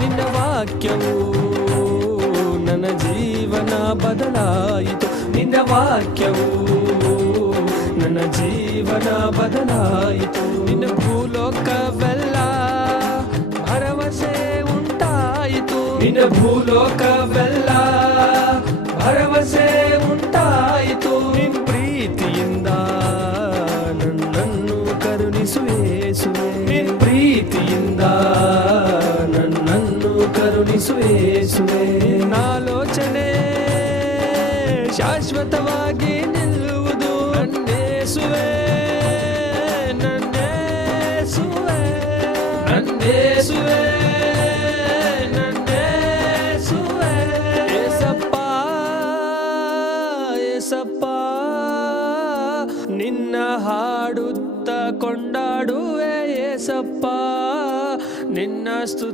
ನಿನ್ನ ವಾಕ್ಯವು ನನ್ನ ಜೀವನ ಬದಲಾಯಿತು. ನಿನ್ನ ವಾಕ್ಯವು ನನ್ನ ಜೀವನ ಬದಲಾಯಿತು. ನಿನ್ನ ಭೂಲೋಕವೆಲ್ಲ ಭರವಸೆ ಉಂಟಾಯಿತು. ನಿನ್ನ ಭೂಲೋಕವೆಲ್ಲ ಭರವಸೆ ಉಂಟಾಯಿತು. ನಿನ್ನ ಪ್ರೀತಿಯಿಂದ ನನ್ನನ್ನು ಕರುಣಿಸುವೇಸುವೆ. ನಿನ್ನ ಪ್ರೀತಿಯಿಂದ ನನ್ನನ್ನು ಕರುಣಿಸುವೇಸುವೆ. ಆಲೋಚನೆ ಶಾಶ್ವತವಾಗಿ ನಿಲ್ಲುವುದು. ನನ್ನೇಸುವೆ ನನ್ನೇಸುವೆ ನನ್ನೇಸುವೆ ನನ್ನೇಸುವೆ. ಏಸಪ್ಪ ಏಸಪ್ಪ ನಿನ್ನ ಹಾಡುತ್ತ ಕೊಂಡಾಡುವೆ. ಏಸಪ್ಪ ನಿನ್ನ ಸ್ತುತಿ